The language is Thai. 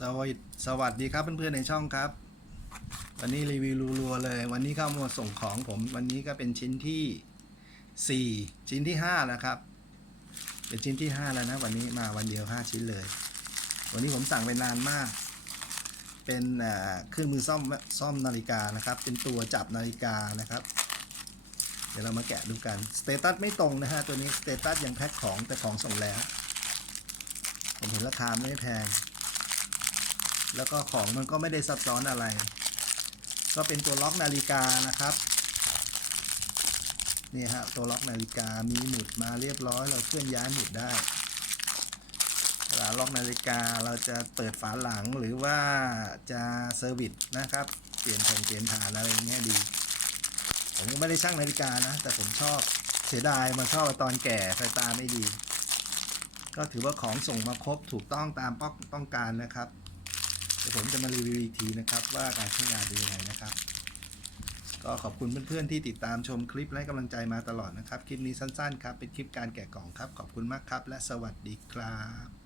สวัสดีสวัสดีครับเพื่อนๆในช่องครับ วันนี้รีวิวรัวๆเลย วันนี้เข้ามาส่งของผม วันนี้ก็เป็นชิ้นที่ 4 ชิ้นที่ 5 แล้วครับ เป็นชิ้นที่ 5 แล้วนะ วันนี้มาวันเดียว 5 ชิ้นเลย วันนี้ผมสั่งไปนานมาก เป็นเอ่อเครื่องมือซ่อมซ่อมนาฬิกานะครับ เป็นตัวจับนาฬิกานะครับ เดี๋ยวเรามาแกะดูกันสเตตัสไม่ตรงนะฮะตัวนี้สเตตัสยังแพ็คของแต่ของส่งแล้ว ผมเห็นราคาไม่แพง แล้วก็ของมันก็ไม่ได้ซับซ้อนอะไร ก็เป็นตัวล็อกนาฬิกานะครับนี่ฮะตัวล็อกนาฬิกามีหมุดมาเรียบร้อย เราเคลื่อนย้ายหมุดได้เวลาล็อกนาฬิกาเราจะเปิดฝาหลังหรือว่าจะเซอร์วิสนะครับ เปลี่ยนแผ่นเปลี่ยนฐานอะไรอย่างเงี้ยดี ผมไม่ได้ช่างนาฬิกานะ แต่ผมชอบเสียดายมาชอบตอนแก่สายตาไม่ดี ก็ถือว่าของส่งมาครบถูกต้องตามป้องต้องการนะครับ ดี๋ยวผมจะมารีวิวอีกทีนะครับ ว่าการใช้งานเป็นยังไงนะครับ ก็ขอบคุณเพื่อนๆที่ติดตามชมคลิปและกำลังใจมาตลอดนะครับ คลิปนี้สั้นๆครับเป็นคลิปการแกะกล่องครับ ขอบคุณมากครับ และสวัสดีครับ